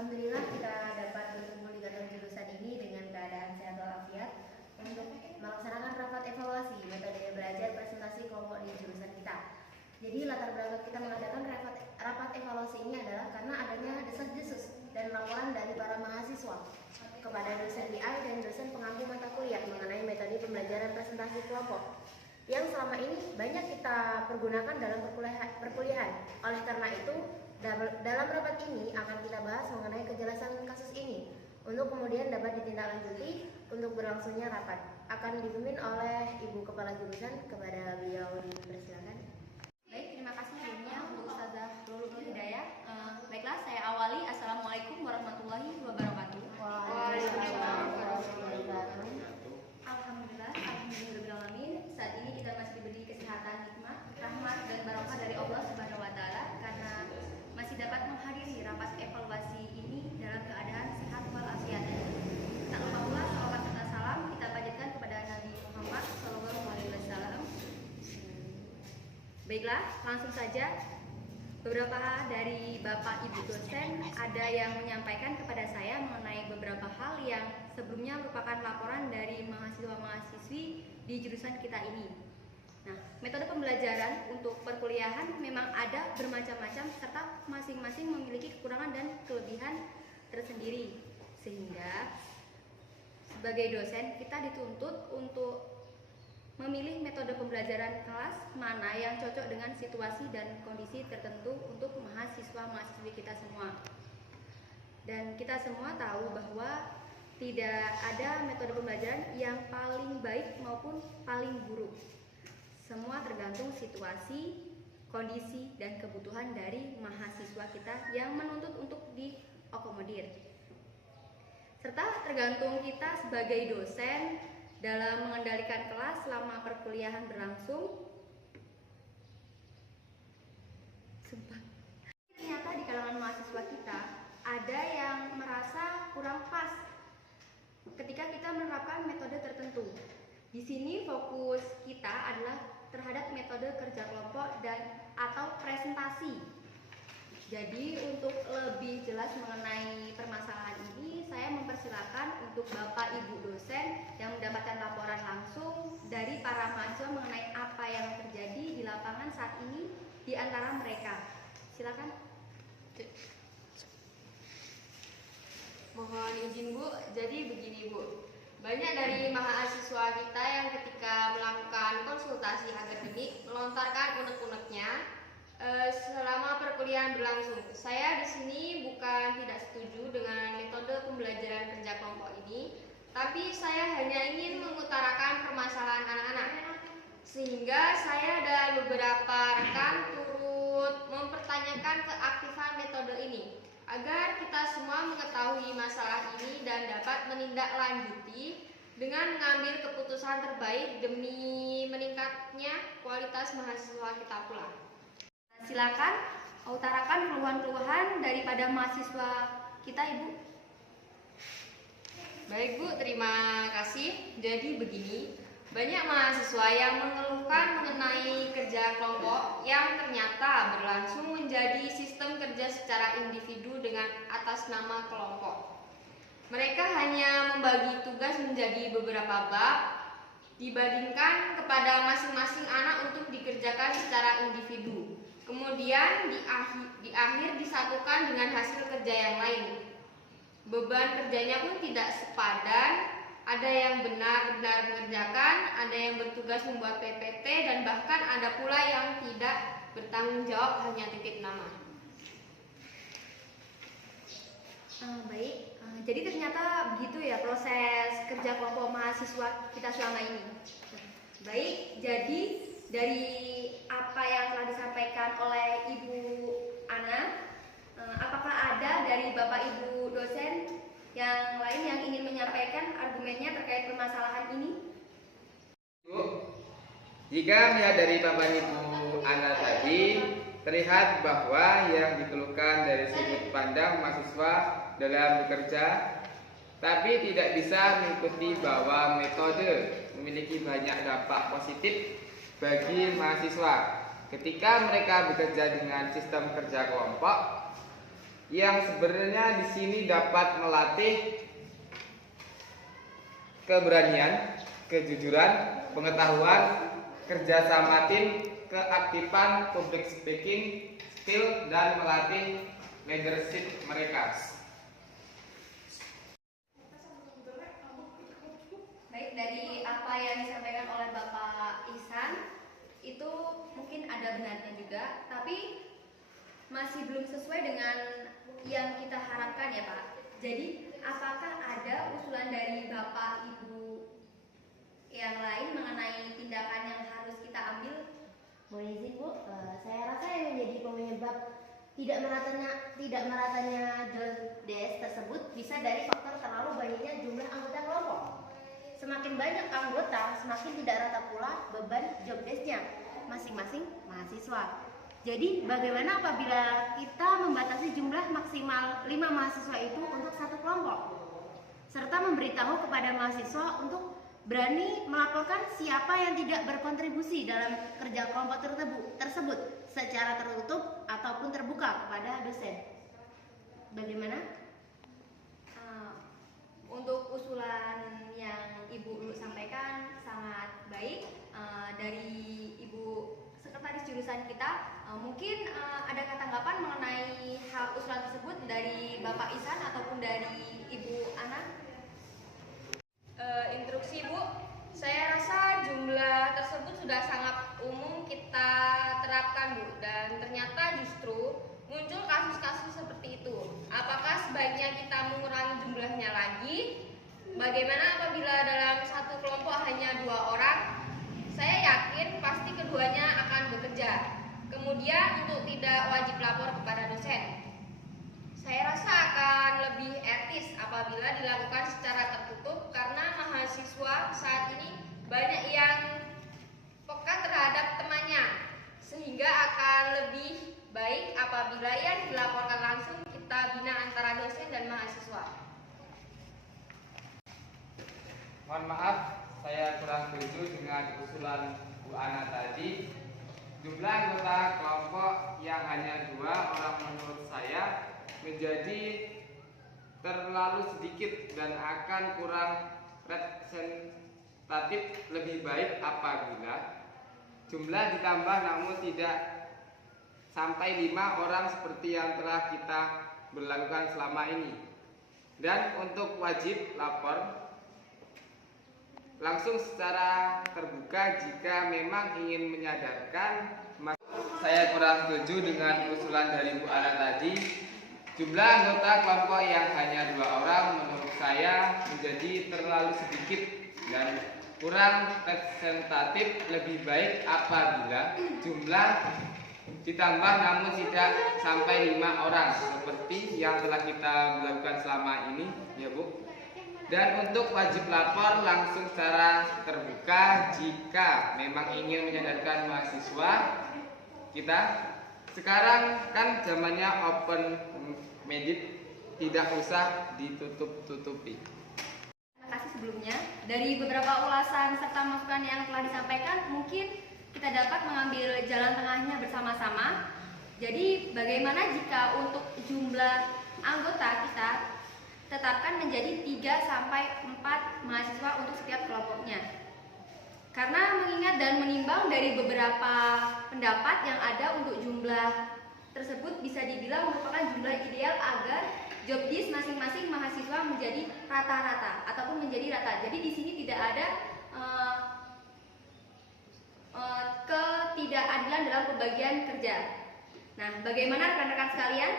Alhamdulillah kita dapat berkumpul di kantor jurusan ini dengan keadaan sehat walafiat untuk melaksanakan rapat evaluasi metode belajar presentasi kelompok di jurusan kita. Jadi latar belakang kita mengadakan rapat evaluasi ini adalah karena adanya desas-desus dan laporan dari para mahasiswa kepada dosen BI dan dosen pengampu mata kuliah mengenai metode pembelajaran presentasi kelompok yang selama ini banyak kita pergunakan dalam perkuliahan. Oleh karena itu, dalam rapat ini akan kita bahas mengenai kejelasan kasus ini untuk kemudian dapat ditindaklanjuti untuk berlangsungnya rapat. Akan dipimpin oleh Ibu Kepala Jurusan, kepada beliau dipersilakan. Baik, terima kasih sebelumnya untuk Ustazah Lulul Hidayah. Baiklah, saya awali. Assalamualaikum warahmatullahi wabarakatuh. Waalaikumsalam warahmatullahi wabarakatuh. Alhamdulillahirobbilalamin. Saat ini kita masih diberi kesehatan, hikmah, rahmat dan barokah dari Allah Subhanahu wa taala karena masih dapat menghadiri rapat evaluasi ini dalam keadaan sehat walafiat. Tak lupa pula salawat serta salam kita panjatkan kepada Nabi Muhammad SAW. Baiklah, langsung saja. Beberapa dari Bapak Ibu dosen ada yang menyampaikan kepada saya mengenai beberapa hal yang sebelumnya merupakan laporan dari mahasiswa-mahasiswi di jurusan kita ini. Nah, metode pembelajaran untuk perkuliahan memang ada bermacam-macam serta masing-masing memiliki kekurangan dan kelebihan tersendiri. Sehingga sebagai dosen kita dituntut untuk memilih metode pembelajaran kelas mana yang cocok dengan situasi dan kondisi tertentu untuk mahasiswa-mahasiswi kita semua. Dan kita semua tahu bahwa tidak ada metode pembelajaran yang paling baik maupun paling buruk. Semua tergantung situasi, kondisi, dan kebutuhan dari mahasiswa kita yang menuntut untuk diakomodir. Serta tergantung kita sebagai dosen dalam mengendalikan kelas selama perkuliahan berlangsung. Ternyata di kalangan mahasiswa kita ada yang merasa kurang pas ketika kita menerapkan metode tertentu. Di sini fokus kita adalah terhadap metode kerja kelompok dan atau presentasi. Jadi untuk lebih jelas mengenai permasalahan ini, saya mempersilakan untuk Bapak Ibu dosen yang mendapatkan laporan langsung dari para mahasiswa mengenai apa yang terjadi di lapangan saat ini di antara mereka. Silakan. Mohon izin Bu, jadi begini Bu. Banyak dari mahasiswa kita yang ketika melakukan konsultasi akademik melontarkan unek-uneknya selama perkuliahan berlangsung. Saya di sini bukan tidak setuju dengan metode pembelajaran kerja kelompok ini, tapi saya hanya ingin mengutarakan permasalahan anak-anak. Sehingga saya dan beberapa rekan turut mempertanyakan keaktifan metode ini agar kita semua mengetahui masalah ini dan dapat menindaklanjuti dengan mengambil keputusan terbaik demi meningkatnya kualitas mahasiswa kita pula. Silakan utarakan keluhan-keluhan daripada mahasiswa kita, Ibu. Baik Bu, terima kasih. Jadi begini, banyak mahasiswa yang mengeluhkan mengenai kerja kelompok yang ternyata berlangsung menjadi sistem kerja secara individu dengan atas nama kelompok. Mereka hanya membagi tugas menjadi beberapa bab, dibandingkan kepada masing-masing anak untuk dikerjakan secara individu. Kemudian di akhir disatukan dengan hasil kerja yang lain. Beban kerjanya pun tidak sepadan, ada yang benar-benar mengerjakan, ada yang bertugas membuat PPT, dan bahkan ada pula yang tidak bertanggung jawab, hanya titip nama. Baik, jadi ternyata begitu ya proses kerja kelompok mahasiswa kita selama ini. Baik, jadi dari apa yang telah disampaikan oleh Ibu Ana, apakah ada dari Bapak Ibu dosen yang lain yang ingin menyampaikan argumennya terkait permasalahan ini? Bu, jika melihat dari paparan Ibu Ana tadi, terlihat bahwa yang dikeluhkan dari sudut pandang mahasiswa dalam bekerja, tapi tidak bisa mengikuti bahwa metode memiliki banyak dampak positif bagi mahasiswa ketika mereka bekerja dengan sistem kerja kelompok. yang sebenarnya di sini dapat melatih keberanian, kejujuran, pengetahuan, kerjasama tim, keaktifan, public speaking, skill, dan melatih leadership mereka. Baik, dari apa yang disampaikan oleh Bapak Ihsan itu mungkin ada benarnya juga, tapi masih belum sesuai dengan yang kita harapkan ya Pak. Jadi apakah ada usulan dari Bapak Ibu yang lain mengenai tindakan yang harus kita ambil? Mohon izin Bu, saya rasa yang menjadi penyebab tidak meratanya job desk tersebut bisa dari faktor terlalu banyaknya jumlah anggota kelompok. Semakin banyak anggota, semakin tidak rata pula beban job desk-nya masing-masing mahasiswa. Jadi bagaimana apabila kita membatasi jumlah maksimal 5 mahasiswa itu untuk satu kelompok, serta memberitahu kepada mahasiswa untuk berani melaporkan siapa yang tidak berkontribusi dalam kerja kelompok tersebut secara tertutup ataupun terbuka kepada dosen. Bagaimana? Untuk usulan yang Ibu Ulu sampaikan sangat baik. Dari Ibu Sekretaris Jurusan kita, mungkin ada tanggapan mengenai hal usulan tersebut dari Bapak Ihsan ataupun dari Ibu Ana? Instruksi Bu, saya rasa jumlah tersebut sudah sangat umum kita terapkan Bu, dan ternyata justru muncul kasus-kasus seperti itu. Apakah sebaiknya kita mengurangi jumlahnya lagi? Bagaimana apabila dalam satu kelompok hanya 2 orang? Saya yakin pasti keduanya akan bekerja. Kemudian untuk tidak wajib lapor kepada dosen, saya rasa akan lebih etis apabila dilakukan secara tertutup, karena mahasiswa saat ini banyak yang peka terhadap temannya, sehingga akan lebih baik apabila yang dilaporkan langsung kita bina antara dosen dan mahasiswa. Mohon maaf, saya kurang setuju dengan usulan Bu Ana tadi. Jumlah anggota kelompok yang hanya 2 orang menurut saya menjadi terlalu sedikit dan akan kurang representatif. Lebih baik apabila jumlah ditambah namun tidak sampai 5 orang seperti yang telah kita berlakukan selama ini. Dan untuk wajib lapor langsung secara terbuka jika memang ingin menyadarkan. Saya kurang setuju dengan usulan dari Bu Ana tadi. Jumlah anggota kelompok yang hanya 2 orang menurut saya menjadi terlalu sedikit dan kurang representatif. Lebih baik apabila jumlah ditambah namun tidak sampai 5 orang seperti yang telah kita lakukan selama ini ya Bu. Dan untuk wajib lapor langsung secara terbuka jika memang ingin menyadarkan mahasiswa kita. Sekarang kan zamannya open minded, tidak usah ditutup-tutupi. Terima kasih sebelumnya. Dari beberapa ulasan serta masukan yang telah disampaikan, mungkin kita dapat mengambil jalan tengahnya bersama-sama. Jadi bagaimana jika untuk jumlah anggota kita tetapkan menjadi 3-4 mahasiswa untuk setiap kelompoknya. Karena mengingat dan menimbang dari beberapa pendapat yang ada untuk jumlah tersebut bisa dibilang merupakan jumlah ideal agar job desk masing-masing mahasiswa menjadi rata-rata ataupun menjadi rata. Jadi di sini tidak ada ketidakadilan dalam pembagian kerja. Nah, bagaimana rekan-rekan sekalian?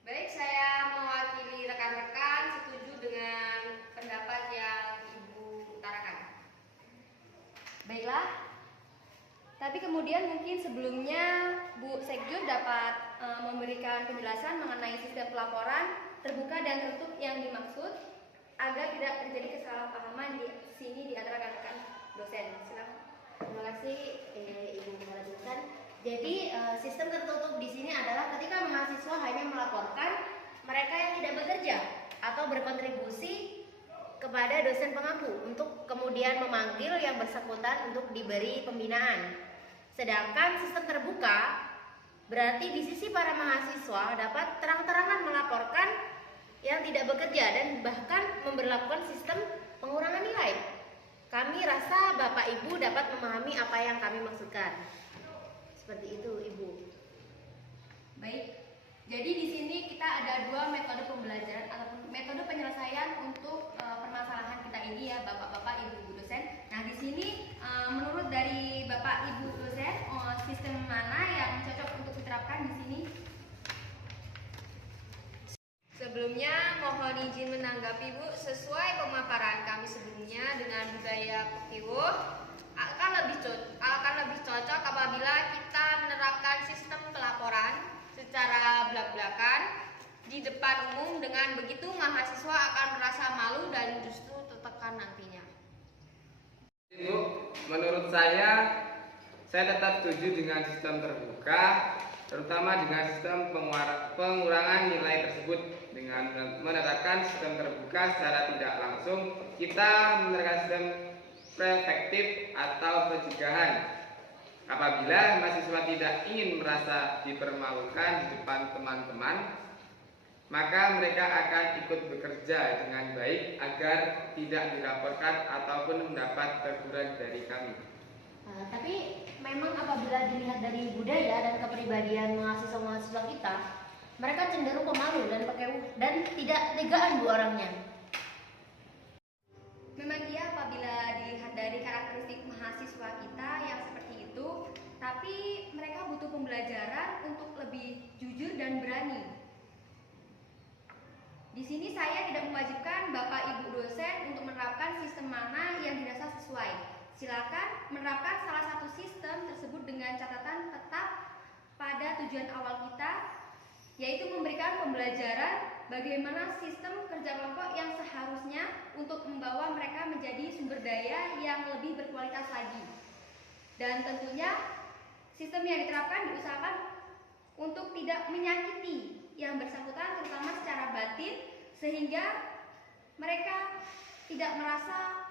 Baik, saya mewakili rekan-rekan setuju dengan pendapat yang Ibu utarakan. Baiklah. Tapi kemudian mungkin sebelumnya Bu Sekjur dapat memberikan penjelasan mengenai sistem pelaporan terbuka dan tertutup yang dimaksud agar tidak terjadi kesalahpahaman di sini di antara rekan-rekan dosen. Silakan. Terima kasih Ibu Kepala Jurusan. Jadi sistem tertutup di sini adalah ketika mahasiswa hanya melaporkan mereka yang tidak bekerja atau berkontribusi kepada dosen pengampu untuk kemudian memanggil yang bersangkutan untuk diberi pembinaan. Sedangkan sistem terbuka Berarti di sisi para mahasiswa dapat terang-terangan melaporkan yang tidak bekerja dan bahkan memberlakukan sistem pengurangan nilai. Kami rasa Bapak Ibu dapat memahami apa yang kami maksudkan. Seperti itu, Ibu. Baik. Jadi di sini kita ada dua metode pembelajaran atau metode penyelesaian untuk permasalahan kita ini ya, Bapak-bapak, Ibu-ibu dosen. Nah, di sini menurut dari Bapak Ibu dosen, sistem mana yang cocok untuk diterapkan di sini? Sebelumnya mohon izin menanggapi Bu, sesuai pemaparan kami sebelumnya dengan budaya Kutiwo akan lebih cocok apabila kita menerapkan sistem pelaporan secara belak-belakan di depan umum. Dengan begitu mahasiswa akan merasa malu dan justru tertekan nantinya. Bu, menurut saya tetap setuju dengan sistem terbuka, terutama dengan sistem pengurangan nilai tersebut. Dengan menerapkan sistem terbuka secara tidak langsung, kita menerapkan sistem preventif atau pencegahan. Apabila mahasiswa tidak ingin merasa dipermalukan di depan teman-teman, maka mereka akan ikut bekerja dengan baik agar tidak dilaporkan ataupun mendapat teguran dari kami. Tapi memang apabila dilihat dari budaya dan kepribadian mahasiswa-mahasiswa kita, mereka cenderung pemalu dan tidak tegaan Bu orangnya. Memang iya apabila dilihat dari karakteristik mahasiswa kita yang seperti itu, tapi mereka butuh pembelajaran untuk lebih jujur dan berani. Di sini saya tidak mewajibkan Bapak Ibu dosen untuk menerapkan sistem mana yang dirasa sesuai. Silakan menerapkan salah satu sistem tersebut dengan catatan tetap pada tujuan awal kita, yaitu memberikan pembelajaran bagaimana sistem kerja kelompok yang seharusnya untuk membawa mereka menjadi sumber daya yang lebih berkualitas lagi. Dan tentunya sistem yang diterapkan diusahakan untuk tidak menyakiti yang bersangkutan terutama secara batin, sehingga mereka tidak merasa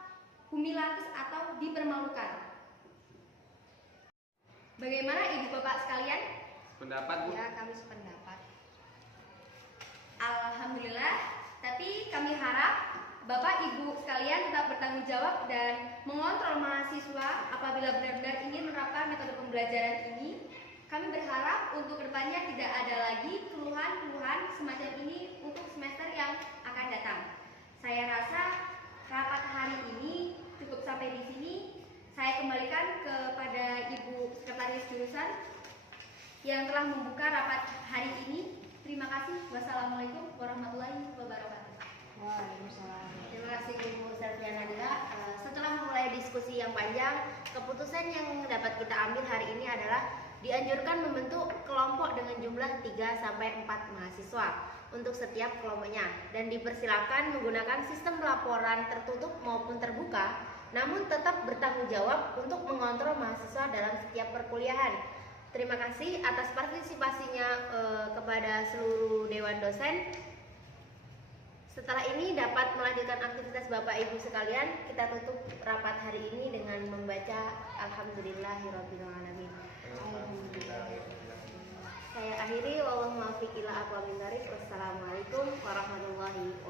humilatis atau dipermalukan. Bagaimana Ibu Bapak sekalian? Pendapat Bu? Ya, kami sependapat. Alhamdulillah, tapi kami harap Bapak Ibu sekalian tetap bertanggung jawab dan mengontrol mahasiswa apabila benar-benar ingin menerapkan metode pembelajaran ini. Kami berharap untuk kedepannya tidak ada lagi keluhan-keluhan semacam ini untuk semester yang akan datang. Saya rasa rapat hari ini cukup sampai di sini. Saya kembalikan kepada Ibu Sekretaris Jurusan yang telah membuka rapat hari ini. Terima kasih. Wassalamualaikum warahmatullahi wabarakatuh. Waalaikumsalam. Terima kasih Ibu Selviana Nadila. Setelah memulai diskusi yang panjang, keputusan yang dapat kita ambil hari ini adalah dianjurkan membentuk kelompok dengan jumlah 3-4 mahasiswa untuk setiap kelompoknya dan dipersilakan menggunakan sistem pelaporan tertutup maupun terbuka, namun tetap bertanggung jawab untuk mengontrol mahasiswa dalam setiap perkuliahan. Terima kasih atas partisipasinya kepada seluruh Dewan Dosen. Setelah ini dapat melanjutkan aktivitas Bapak Ibu sekalian. Kita tutup rapat hari ini dengan membaca Alhamdulillahirabbil alamin. Saya akhiri, wallahul muwaffiq ila aqwamit thoriq. Wassalamualaikum warahmatullahi wabarakatuh.